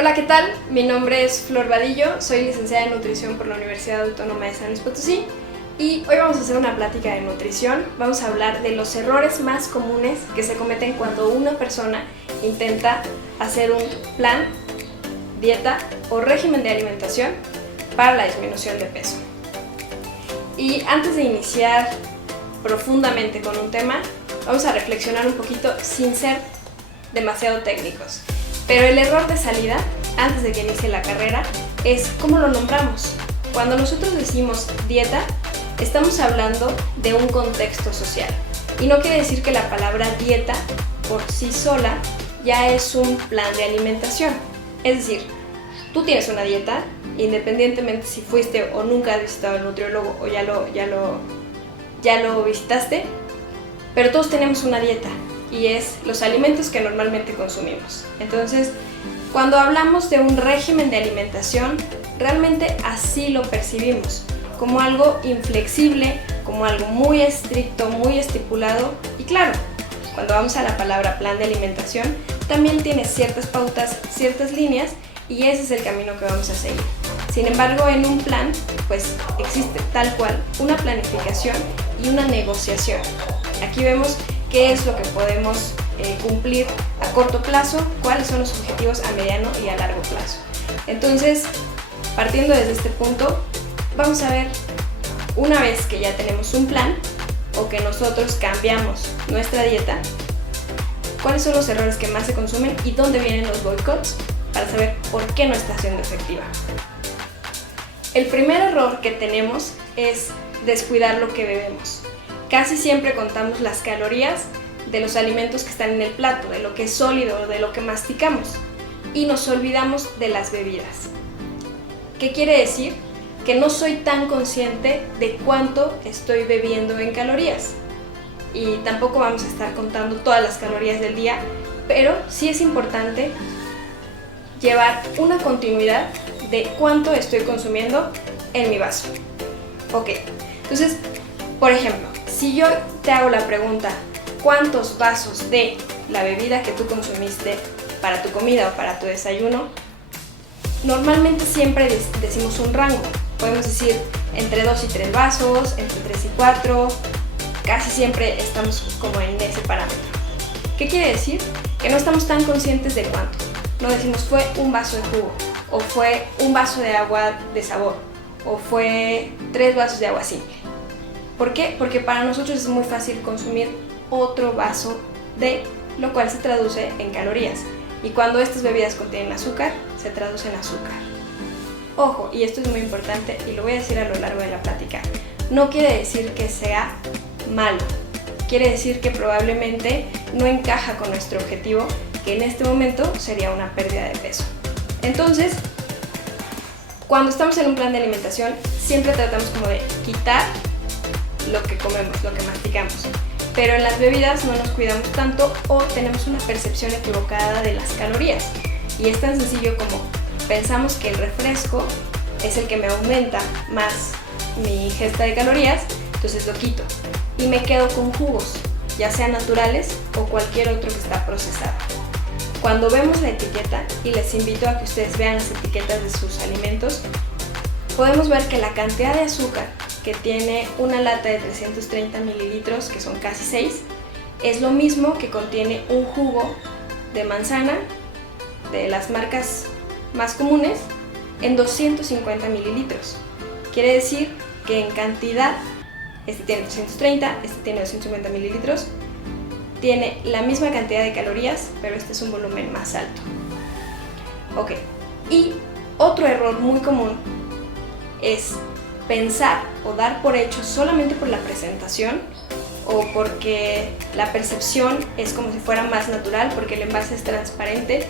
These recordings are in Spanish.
Hola, ¿qué tal? Mi nombre es Flor Vadillo, soy licenciada en nutrición por la Universidad Autónoma de San Luis Potosí y hoy vamos a hacer una plática de nutrición. Vamos a hablar de los errores más comunes que se cometen cuando una persona intenta hacer un plan, dieta o régimen de alimentación para la disminución de peso. Y antes de iniciar profundamente con un tema, vamos a reflexionar un poquito sin ser demasiado técnicos. Pero el error de salida, antes de que inicie la carrera, es cómo lo nombramos. Cuando nosotros decimos dieta, estamos hablando de un contexto social. Y no quiere decir que la palabra dieta por sí sola ya es un plan de alimentación. Es decir, tú tienes una dieta, independientemente si fuiste o nunca has visitado al nutriólogo o ya lo visitaste, pero todos tenemos una dieta. Y es los alimentos que normalmente consumimos. Entonces, cuando hablamos de un régimen de alimentación, realmente así lo percibimos, como algo inflexible, como algo muy estricto, muy estipulado. Y claro, cuando vamos a la palabra plan de alimentación, también tiene ciertas pautas, ciertas líneas, y ese es el camino que vamos a seguir. Sin embargo, en un plan, pues existe tal cual una planificación y una negociación. Aquí vemos qué es lo que podemos cumplir a corto plazo, cuáles son los objetivos a mediano y a largo plazo. Entonces, partiendo desde este punto, vamos a ver, una vez que ya tenemos un plan o que nosotros cambiamos nuestra dieta, cuáles son los errores que más se consumen y dónde vienen los boicots para saber por qué no está siendo efectiva. El primer error que tenemos es descuidar lo que bebemos. Casi siempre contamos las calorías de los alimentos que están en el plato, de lo que es sólido, de lo que masticamos, y nos olvidamos de las bebidas. ¿Qué quiere decir? Que no soy tan consciente de cuánto estoy bebiendo en calorías. Y tampoco vamos a estar contando todas las calorías del día, pero sí es importante llevar una continuidad de cuánto estoy consumiendo en mi vaso. Ok, entonces, por ejemplo, si yo te hago la pregunta, ¿cuántos vasos de la bebida que tú consumiste para tu comida o para tu desayuno? Normalmente siempre decimos un rango. Podemos decir entre 2 y 3 vasos, entre 3 y 4. Casi siempre estamos como en ese parámetro. ¿Qué quiere decir? Que no estamos tan conscientes de cuánto. No decimos fue un vaso de jugo, o fue un vaso de agua de sabor, o fue 3 vasos de agua simple. ¿Por qué? Porque para nosotros es muy fácil consumir otro vaso de, lo cual se traduce en calorías. Y cuando estas bebidas contienen azúcar, se traduce en azúcar. Ojo, y esto es muy importante y lo voy a decir a lo largo de la plática, no quiere decir que sea malo. Quiere decir que probablemente no encaja con nuestro objetivo, que en este momento sería una pérdida de peso. Entonces, cuando estamos en un plan de alimentación, siempre tratamos como de quitar lo que comemos, lo que masticamos. Pero en las bebidas no nos cuidamos tanto o tenemos una percepción equivocada de las calorías. Y es tan sencillo como pensamos que el refresco es el que me aumenta más mi ingesta de calorías, entonces lo quito. Y me quedo con jugos, ya sean naturales o cualquier otro que está procesado. Cuando vemos la etiqueta, y les invito a que ustedes vean las etiquetas de sus alimentos, podemos ver que la cantidad de azúcar que tiene una lata de 330 mililitros, que son casi 6, es lo mismo que contiene un jugo de manzana de las marcas más comunes en 250 mililitros. Quiere decir que en cantidad, este tiene 330, este tiene 250 mililitros, tiene la misma cantidad de calorías, pero este es un volumen más alto. Ok, y otro error muy común es pensar o dar por hecho solamente por la presentación o porque la percepción es como si fuera más natural, porque el envase es transparente,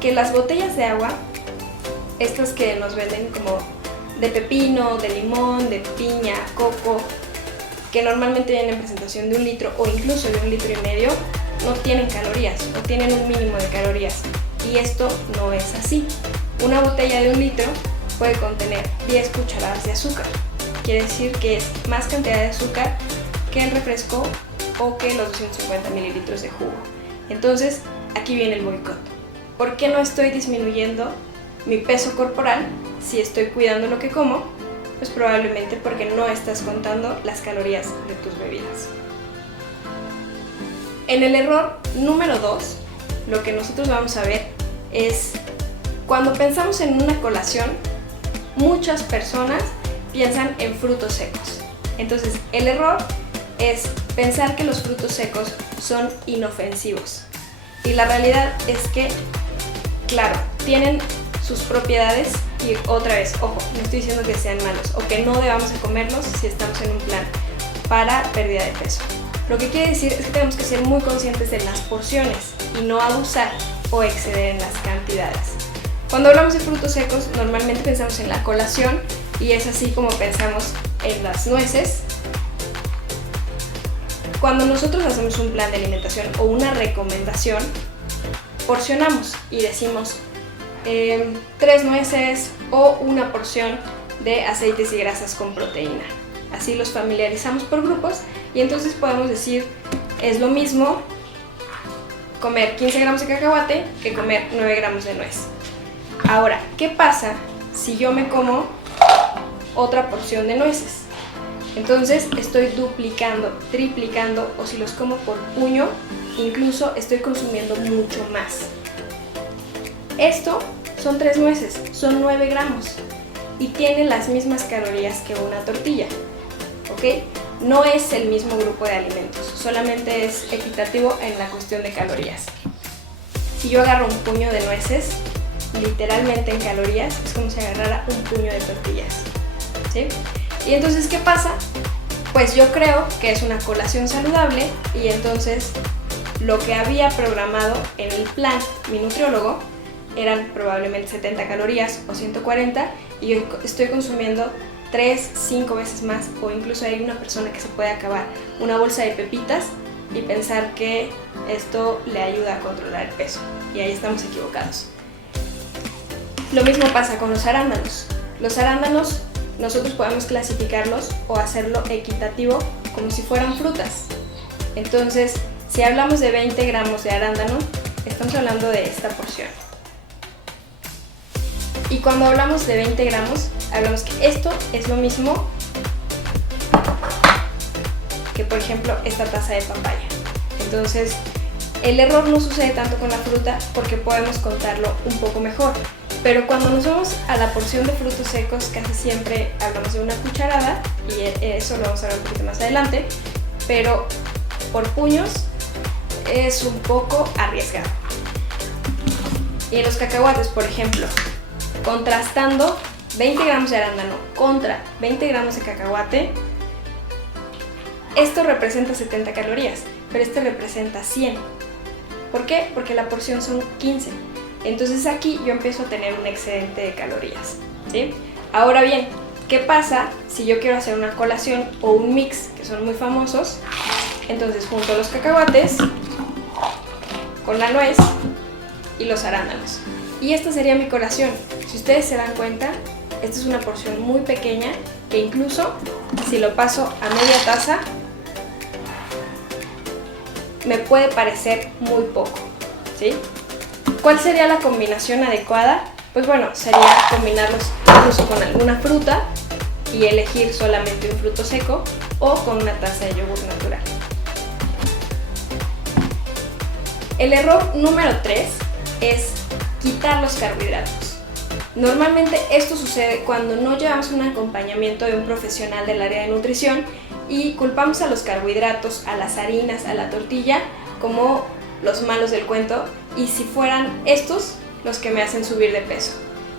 que las botellas de agua, estas que nos venden como de pepino, de limón, de piña, coco, que normalmente vienen en presentación de 1 litro o incluso de 1,5 litros, no tienen calorías o tienen un mínimo de calorías. Y esto no es así. Una botella de 1 litro puede contener 10 cucharadas de azúcar. Quiere decir que es más cantidad de azúcar que el refresco o que los 250 mililitros de jugo. Entonces, aquí viene el boicot. ¿por qué no estoy disminuyendo mi peso corporal si estoy cuidando lo que como? Pues probablemente porque no estás contando las calorías de tus bebidas. En el error número 2, lo que nosotros vamos a ver es cuando pensamos en una colación, muchas personas piensan en frutos secos. Entonces, el error es pensar que los frutos secos son inofensivos. Y la realidad es que, claro, tienen sus propiedades y otra vez, ojo, no estoy diciendo que sean malos o que no debamos de comerlos si estamos en un plan para pérdida de peso. Lo que quiere decir es que tenemos que ser muy conscientes de las porciones y no abusar o exceder en las cantidades. Cuando hablamos de frutos secos, normalmente pensamos en la colación y es así como pensamos en las nueces. Cuando nosotros hacemos un plan de alimentación o una recomendación, porcionamos y decimos 3 nueces o una porción de aceites y grasas con proteína. Así los familiarizamos por grupos y entonces podemos decir, es lo mismo comer 15 gramos de cacahuate que comer 9 gramos de nuez. Ahora, ¿qué pasa si yo me como otra porción de nueces? Entonces estoy duplicando, triplicando, o si los como por puño, incluso estoy consumiendo mucho más. Esto son 3 nueces, son 9 gramos y tiene las mismas calorías que una tortilla, ¿ok? No es el mismo grupo de alimentos, solamente es equitativo en la cuestión de calorías. Si yo agarro un puño de nueces, literalmente en calorías es como si agarrara un puño de tortillas, ¿sí? Y entonces, ¿qué pasa? Pues yo creo que es una colación saludable y entonces lo que había programado en el plan mi nutriólogo eran probablemente 70 calorías o 140 y yo estoy consumiendo 3, 5 veces más, o incluso hay una persona que se puede acabar una bolsa de pepitas y pensar que esto le ayuda a controlar el peso, y ahí estamos equivocados. Lo mismo pasa con los arándanos. Los arándanos nosotros podemos clasificarlos o hacerlo equitativo como si fueran frutas. Entonces, si hablamos de 20 gramos de arándano, estamos hablando de esta porción. Y cuando hablamos de 20 gramos, hablamos que esto es lo mismo que, por ejemplo, esta taza de papaya. Entonces, el error no sucede tanto con la fruta porque podemos contarlo un poco mejor. Pero cuando nos vamos a la porción de frutos secos, casi siempre hablamos de una cucharada, y eso lo vamos a ver un poquito más adelante, pero por puños es un poco arriesgado. Y en los cacahuates, por ejemplo, contrastando 20 gramos de arándano contra 20 gramos de cacahuate, esto representa 70 calorías, pero este representa 100. ¿Por qué? Porque la porción son 15. Entonces aquí yo empiezo a tener un excedente de calorías, ¿sí? Ahora bien, ¿qué pasa si yo quiero hacer una colación o un mix, que son muy famosos? Entonces junto los cacahuates con la nuez y los arándanos. Y esta sería mi colación. Si ustedes se dan cuenta, esta es una porción muy pequeña que incluso si lo paso a media taza, me puede parecer muy poco, ¿sí? ¿Cuál sería la combinación adecuada? Pues bueno, sería combinarlos incluso con alguna fruta y elegir solamente un fruto seco o con una taza de yogur natural. El error número 3 es quitar los carbohidratos. Normalmente esto sucede cuando no llevamos un acompañamiento de un profesional del área de nutrición y culpamos a los carbohidratos, a las harinas, a la tortilla como los malos del cuento, y si fueran estos los que me hacen subir de peso.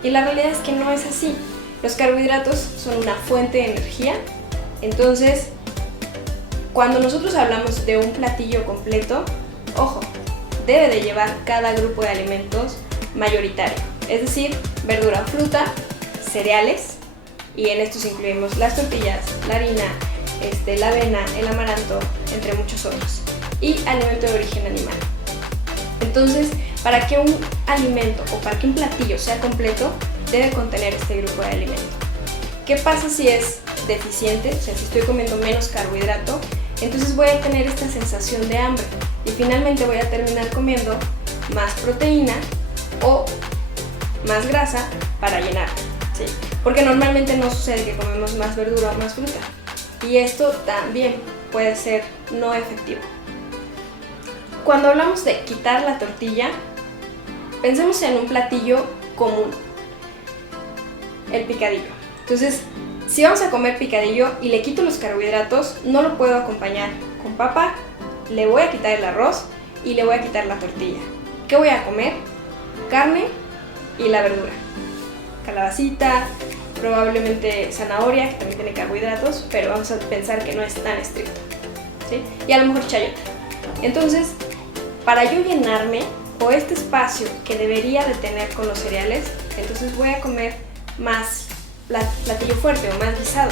Y la realidad es que no es así. Los carbohidratos son una fuente de energía. Entonces, cuando nosotros hablamos de un platillo completo, ojo, debe de llevar cada grupo de alimentos mayoritario, es decir, verdura o fruta, cereales, y en estos incluimos las tortillas, la harina, la avena, el amaranto, entre muchos otros, y alimento de origen animal. Entonces, para que un alimento o para que un platillo sea completo, debe contener este grupo de alimentos. ¿Qué pasa si es deficiente? O sea, si estoy comiendo menos carbohidrato, entonces voy a tener esta sensación de hambre y finalmente voy a terminar comiendo más proteína o más grasa para llenar, ¿sí? Porque normalmente no sucede que comemos más verdura o más fruta, y esto también puede ser no efectivo. Cuando hablamos de quitar la tortilla, pensemos en un platillo común, el picadillo. Entonces, si vamos a comer picadillo y le quito los carbohidratos, no lo puedo acompañar con papa, le voy a quitar el arroz y le voy a quitar la tortilla. ¿Qué voy a comer? Carne y la verdura. Calabacita, probablemente zanahoria, que también tiene carbohidratos, pero vamos a pensar que no es tan estricto, ¿sí? Y a lo mejor chayote. Entonces, para yo llenarme, o este espacio que debería de tener con los cereales, entonces voy a comer más platillo fuerte o más guisado.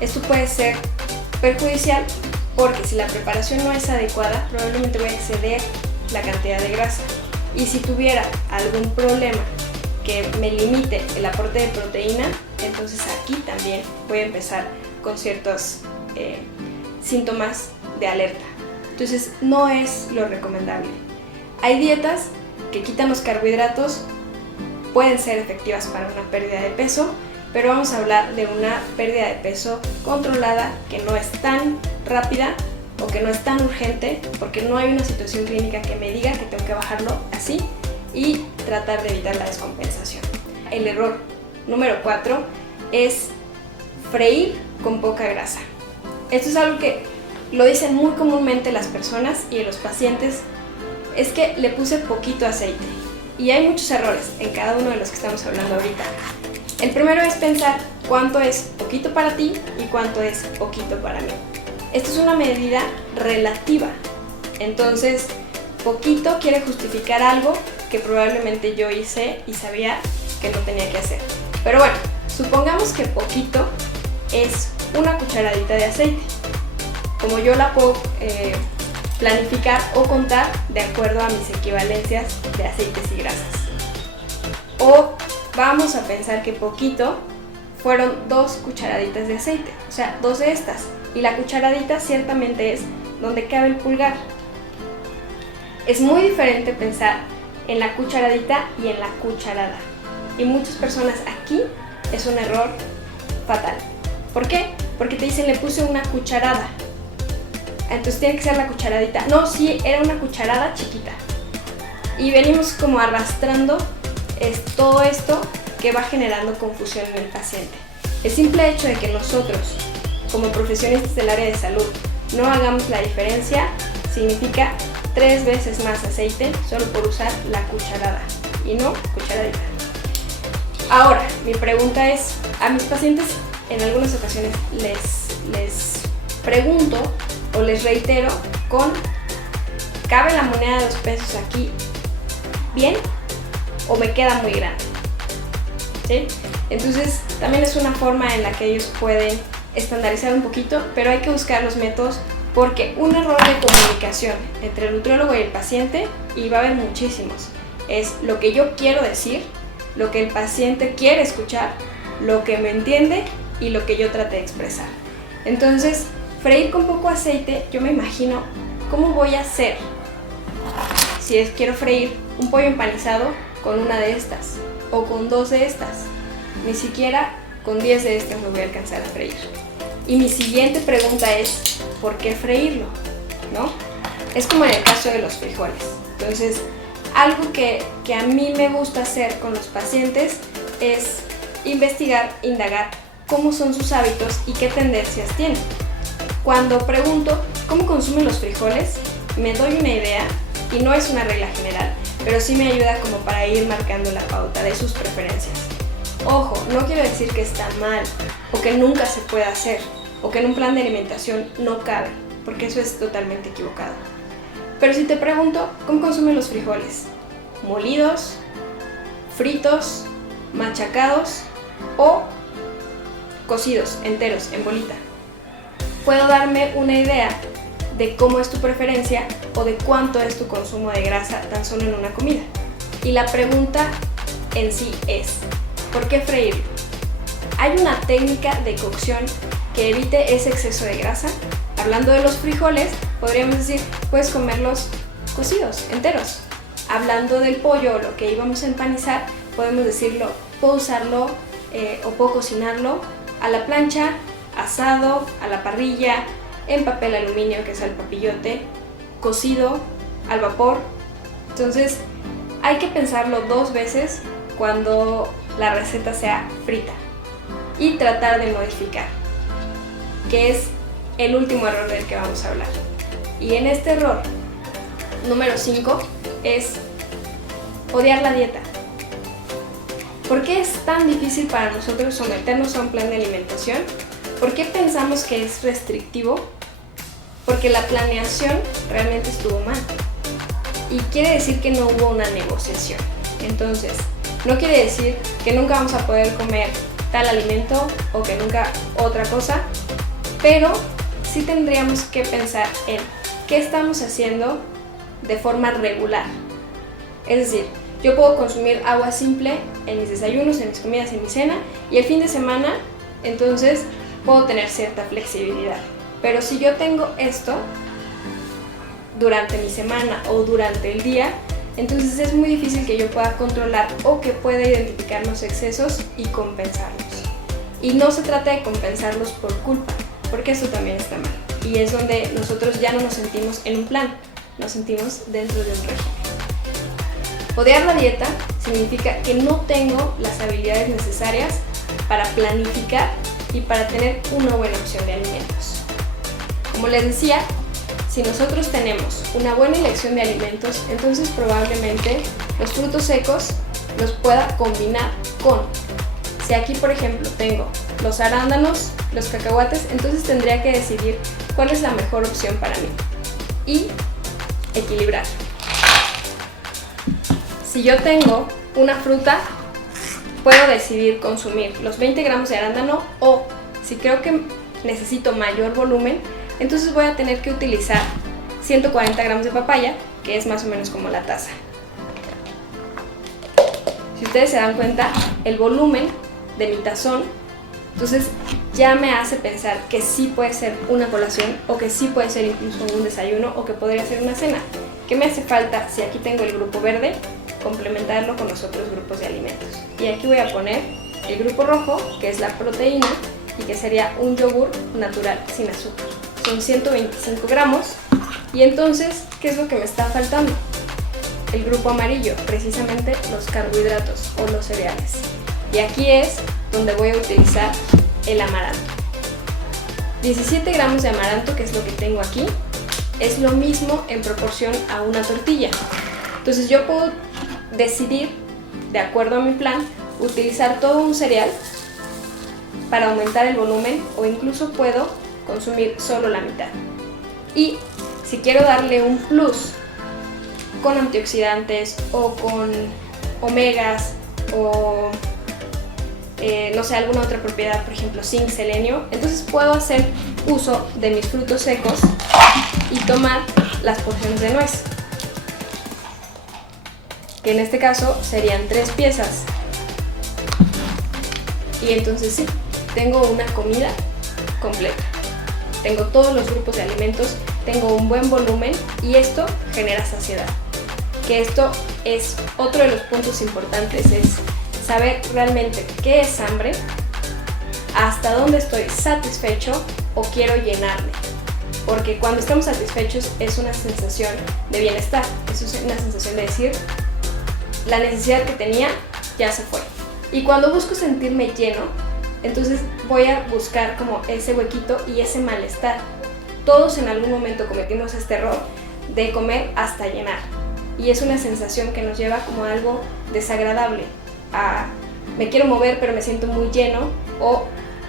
Esto puede ser perjudicial porque si la preparación no es adecuada, probablemente voy a exceder la cantidad de grasa. Y si tuviera algún problema que me limite el aporte de proteína, entonces aquí también voy a empezar con ciertos síntomas de alerta. Entonces no es lo recomendable. Hay dietas que quitan los carbohidratos, pueden ser efectivas para una pérdida de peso, pero vamos a hablar de una pérdida de peso controlada, que no es tan rápida o que no es tan urgente, porque no hay una situación clínica que me diga que tengo que bajarlo así, y tratar de evitar la descompensación. El error número 4 es freír con poca grasa. Esto es algo que lo dicen muy comúnmente las personas y los pacientes, es que le puse poquito aceite. Y hay muchos errores en cada uno de los que estamos hablando ahorita. El primero es pensar cuánto es poquito para ti y cuánto es poquito para mí. Esto es una medida relativa. Entonces, poquito quiere justificar algo que probablemente yo hice y sabía que no tenía que hacer. Pero bueno, supongamos que poquito es una cucharadita de aceite. Como yo la puedo planificar o contar de acuerdo a mis equivalencias de aceites y grasas. O vamos a pensar que poquito fueron 2 cucharaditas de aceite, o sea, 2 de estas. Y la cucharadita ciertamente es donde cabe el pulgar. Es muy diferente pensar en la cucharadita y en la cucharada. Y muchas personas aquí es un error fatal. ¿Por qué? Porque te dicen le puse una cucharada. Entonces tiene que ser la cucharadita. No, sí, era una cucharada chiquita. Y venimos como arrastrando todo esto que va generando confusión en el paciente. El simple hecho de que nosotros, como profesionistas del área de salud, no hagamos la diferencia, significa 3 veces más aceite solo por usar la cucharada y no cucharadita. Ahora, mi pregunta es, a mis pacientes en algunas ocasiones les pregunto o les reitero con, ¿cabe la moneda de 2 pesos aquí bien o me queda muy grande? ¿Sí? Entonces también es una forma en la que ellos pueden estandarizar un poquito, pero hay que buscar los métodos, porque un error de comunicación entre el nutriólogo y el paciente, y va a haber muchísimos, es lo que yo quiero decir, lo que el paciente quiere escuchar, lo que me entiende y lo que yo traté de expresar. Entonces, freír con poco aceite, yo me imagino cómo voy a hacer si quiero freír un pollo empanizado con una de estas o con 2 de estas. Ni siquiera con 10 de estas lo voy a alcanzar a freír. Y mi siguiente pregunta es, ¿por qué freírlo? ¿No? Es como en el caso de los frijoles. Entonces, algo que a mí me gusta hacer con los pacientes es investigar, indagar cómo son sus hábitos y qué tendencias tienen. Cuando pregunto cómo consumen los frijoles, me doy una idea, y no es una regla general, pero sí me ayuda como para ir marcando la pauta de sus preferencias. Ojo, no quiero decir que está mal, o que nunca se puede hacer, o que en un plan de alimentación no cabe, porque eso es totalmente equivocado. Pero si te pregunto, ¿cómo consumen los frijoles? ¿Molidos, fritos, machacados o cocidos, enteros, en bolita? Puedo darme una idea de cómo es tu preferencia o de cuánto es tu consumo de grasa tan solo en una comida. Y la pregunta en sí es, ¿por qué freírlo? ¿Hay una técnica de cocción que evite ese exceso de grasa? Hablando de los frijoles, podríamos decir, puedes comerlos cocidos, enteros. hablando del pollo o lo que íbamos a empanizar, podemos decirlo, puedo usarlo o puedo cocinarlo a la plancha, asado, a la parrilla, en papel aluminio, que es el papillote, cocido, al vapor. Entonces hay que pensarlo 2 veces cuando la receta sea frita y tratar de modificar, que es el último error del que vamos a hablar. Y en este error número 5 es odiar la dieta. ¿Por qué es tan difícil para nosotros someternos a un plan de alimentación? ¿Por qué pensamos que es restrictivo? Porque la planeación realmente estuvo mal. Y quiere decir que no hubo una negociación. Entonces, no quiere decir que nunca vamos a poder comer tal alimento o que nunca otra cosa, pero sí tendríamos que pensar en qué estamos haciendo de forma regular. Es decir, yo puedo consumir agua simple en mis desayunos, en mis comidas, en mi cena, y el fin de semana, entonces, puedo tener cierta flexibilidad. Pero si yo tengo esto durante mi semana o durante el día, entonces es muy difícil que yo pueda controlar o que pueda identificar los excesos y compensarlos. Y no se trata de compensarlos por culpa, porque eso también está mal. Y es donde nosotros ya no nos sentimos en un plan, nos sentimos dentro de un régimen. Odiar la dieta significa que no tengo las habilidades necesarias para planificar y para tener una buena opción de alimentos. Como les decía, si nosotros tenemos una buena elección de alimentos, entonces probablemente los frutos secos los pueda combinar con, si aquí por ejemplo tengo los arándanos, los cacahuates, entonces tendría que decidir cuál es la mejor opción para mí y equilibrar. Si yo tengo una fruta, puedo decidir consumir los 20 gramos de arándano, o si creo que necesito mayor volumen, entonces voy a tener que utilizar 140 gramos de papaya, que es más o menos como la taza. Si ustedes se dan cuenta, el volumen de mi tazón, entonces ya me hace pensar que sí puede ser una colación, o que sí puede ser incluso un desayuno, o que podría ser una cena. ¿Qué me hace falta si aquí tengo el grupo verde? Complementarlo con los otros grupos de alimentos. Y aquí voy a poner el grupo rojo, que es la proteína, y que sería un yogur natural sin azúcar. Son 125 gramos. Y entonces, ¿qué es lo que me está faltando? El grupo amarillo, precisamente los carbohidratos o los cereales. Y aquí es donde voy a utilizar el amaranto. 17 gramos de amaranto, que es lo que tengo aquí, es lo mismo en proporción a una tortilla. Entonces yo puedo decidir, de acuerdo a mi plan, utilizar todo un cereal para aumentar el volumen, o incluso puedo consumir solo la mitad. Y si quiero darle un plus con antioxidantes o con omegas o no sé, alguna otra propiedad, por ejemplo zinc, selenio, entonces puedo hacer uso de mis frutos secos y tomar las porciones de nuez, que en este caso serían 3 piezas. Y entonces sí, tengo una comida completa. Tengo todos los grupos de alimentos, tengo un buen volumen, y esto genera saciedad. Que esto es otro de los puntos importantes, es saber realmente qué es hambre, hasta dónde estoy satisfecho o quiero llenarme. Porque cuando estamos satisfechos es una sensación de bienestar, es una sensación de decir, la necesidad que tenía ya se fue. Y cuando busco sentirme lleno, entonces voy a buscar como ese huequito y ese malestar. Todos en algún momento cometimos este error de comer hasta llenar. Y es una sensación que nos lleva como a algo desagradable. A me quiero mover pero me siento muy lleno, o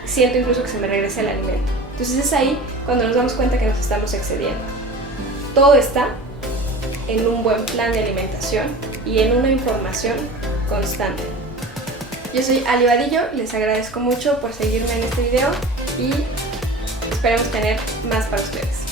siento incluso que se me regresa el alimento. Entonces es ahí cuando nos damos cuenta que nos estamos excediendo. Todo está en un buen plan de alimentación y en una información constante. Yo soy Ali Vadillo, les agradezco mucho por seguirme en este video y esperemos tener más para ustedes.